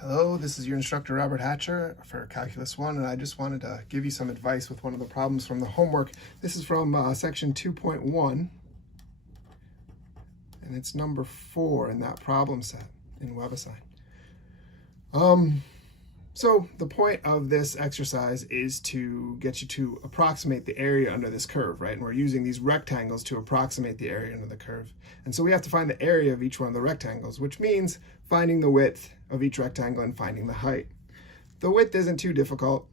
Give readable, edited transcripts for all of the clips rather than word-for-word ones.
Hello, this is your instructor Robert Hatcher for Calculus 1, and I just wanted to give you some advice with one of the problems from the homework. This is from section 2.1, and it's number 4 in that problem set in WebAssign. So the point of this exercise is to get you to approximate the area under this curve, right? And we're using these rectangles to approximate the area under the curve. And so we have to find the area of each one of the rectangles, which means finding the width of each rectangle and finding the height. The width isn't too difficult.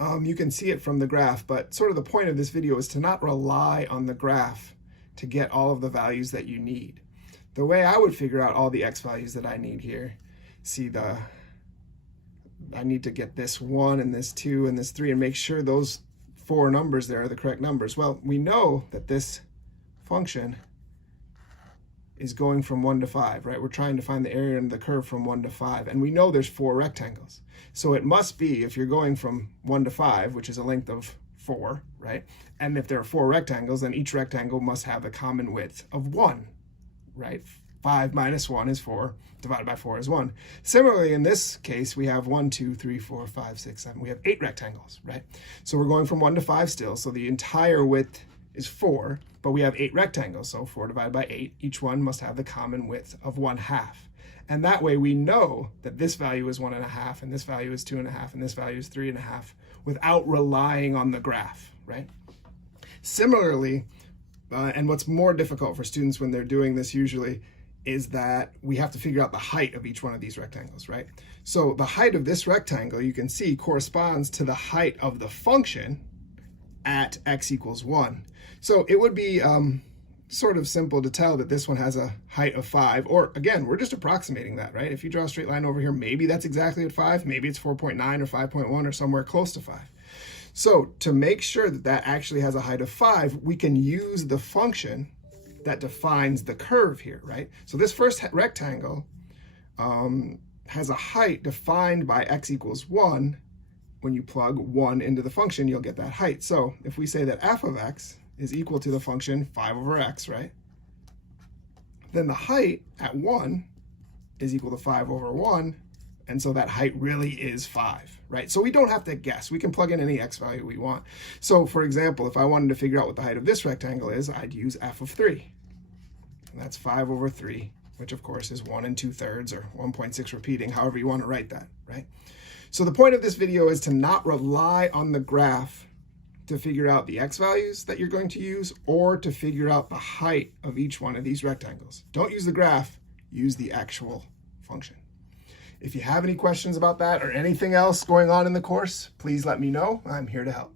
You can see it from the graph, but sort of the point of this video is to not rely on the graph to get all of the values that you need. The way I would figure out all the x values that I need here, I need to get this 1 and this 2 and this 3 and make sure those 4 numbers there are the correct numbers. Well, we know that this function is going from 1 to 5, right? We're trying to find the area under the curve from 1 to 5, and we know there's 4 rectangles. So it must be, if you're going from 1 to 5, which is a length of 4, right? And if there are 4 rectangles, then each rectangle must have a common width of 1, right? 5 minus 1 is 4, divided by 4 is 1. Similarly, in this case, we have 1, 2, 3, 4, 5, 6, 7. We have 8 rectangles, right? So we're going from 1 to 5 still, so the entire width is 4, but we have 8 rectangles, so 4 divided by 8. Each one must have the common width of 1/2. And that way we know that this value is 1.5, and this value is 2.5, and this value is 3.5, without relying on the graph, right? Similarly, and what's more difficult for students when they're doing this usually, is that we have to figure out the height of each one of these rectangles, right? So the height of this rectangle, you can see, corresponds to the height of the function at x equals 1. So it would be sort of simple to tell that this one has a height of 5, or again, we're just approximating that, right? If you draw a straight line over here, maybe that's exactly at 5, maybe it's 4.9 or 5.1 or somewhere close to 5. So to make sure that that actually has a height of 5, we can use the function that defines the curve here, right? So this first rectangle has a height defined by x equals 1. When you plug 1 into the function, you'll get that height. So if we say that f of x is equal to the function 5 over x, right? Then the height at 1 is equal to 5 over 1, and so that height really is 5, right? So we don't have to guess. We can plug in any x value we want. So for example, if I wanted to figure out what the height of this rectangle is, I'd use f of 3. And that's 5 over 3, which of course is 1 2/3 or 1.6 repeating, however you want to write that, right? So the point of this video is to not rely on the graph to figure out the x values that you're going to use, or to figure out the height of each one of these rectangles. Don't use the graph, use the actual function. If you have any questions about that or anything else going on in the course, please let me know. I'm here to help.